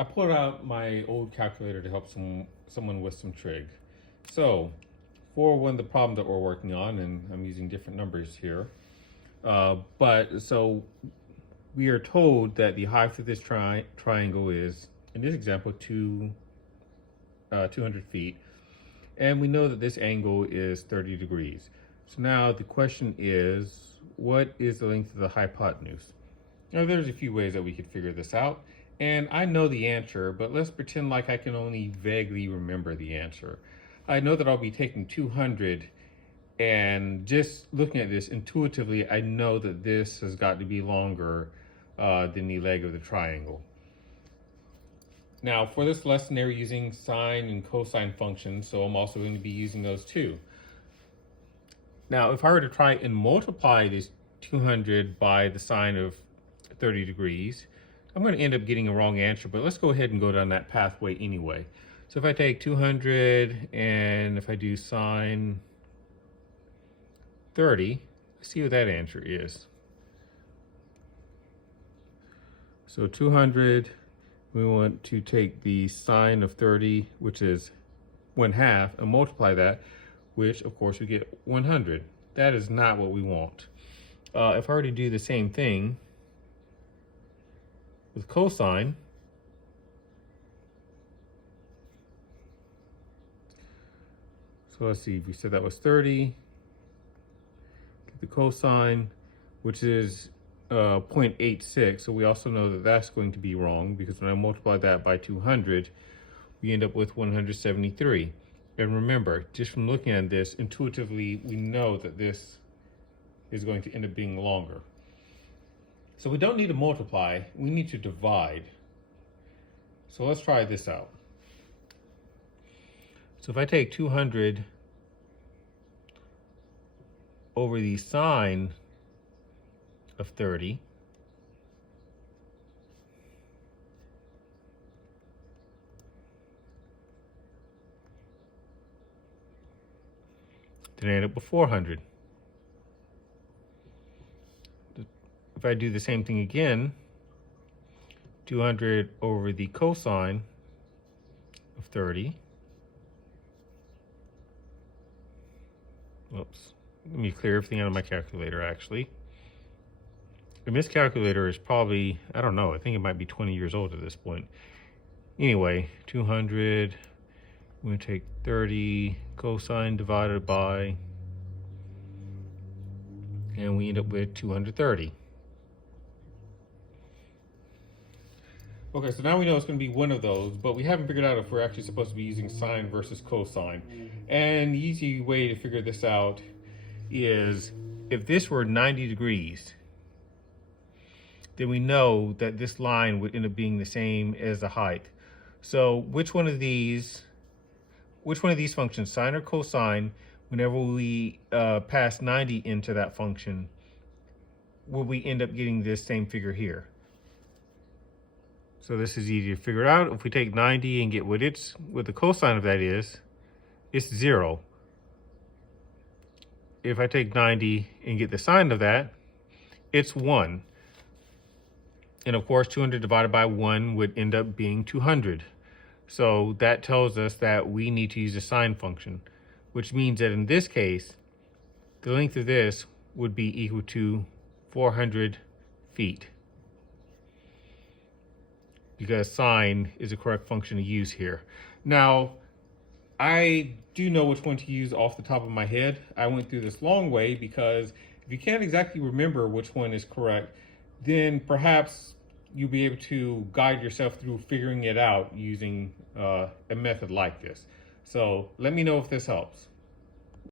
I pulled out my old calculator to help someone with some trig. So, for one of the problems that we're working on, and I'm using different numbers here, so we are told that the height of this triangle is, in this example, 200 feet, and we know that this angle is 30 degrees. So now the question is, what is the length of the hypotenuse? Now, there's a few ways that we could figure this out, and I know the answer, but let's pretend like I can only vaguely remember the answer. I know that I'll be taking 200, and just looking at this intuitively, I know that this has got to be longer than the leg of the triangle. Now, for this lesson, they're using sine and cosine functions, so I'm also going to be using those too. Now, if I were to try and multiply this 200 by the sine of 30 degrees, I'm going to end up getting a wrong answer, but let's go ahead and go down that pathway anyway. So if I take 200 and if I do sine 30, let's see what that answer is. So 200, we want to take the sine of 30, which is 1/2, and multiply that, which of course we get 100. That is not what we want. If I were to do the same thing with cosine, so let's see, if we said that was 30, get the cosine, which is 0.86, so we also know that that's going to be wrong, because when I multiply that by 200, we end up with 173. And remember, just from looking at this, intuitively, we know that this is going to end up being longer. So we don't need to multiply, we need to divide. So let's try this out. So if I take 200 over the sine of 30, then I end up with 400. If I do the same thing again, 200 over the cosine of 30. Oops, let me clear everything out of my calculator actually. And this calculator is probably, I don't know, I think it might be 20 years old at this point. Anyway, 200, we're gonna take 30 cosine divided by, and we end up with 230. Okay, so now we know it's going to be one of those, but we haven't figured out if we're actually supposed to be using sine versus cosine. And the easy way to figure this out is if this were 90 degrees, then we know that this line would end up being the same as the height. So which one of these functions, sine or cosine, whenever we pass 90 into that function, will we end up getting this same figure here? So this is easy to figure out. If we take 90 and get what the cosine of that is, it's 0. If I take 90 and get the sine of that, it's 1. And of course, 200 divided by 1 would end up being 200. So that tells us that we need to use a sine function, which means that in this case, the length of this would be equal to 400 feet. Because sine is a correct function to use here. Now, I do know which one to use off the top of my head. I went through this long way because if you can't exactly remember which one is correct, then perhaps you'll be able to guide yourself through figuring it out using a method like this. So let me know if this helps.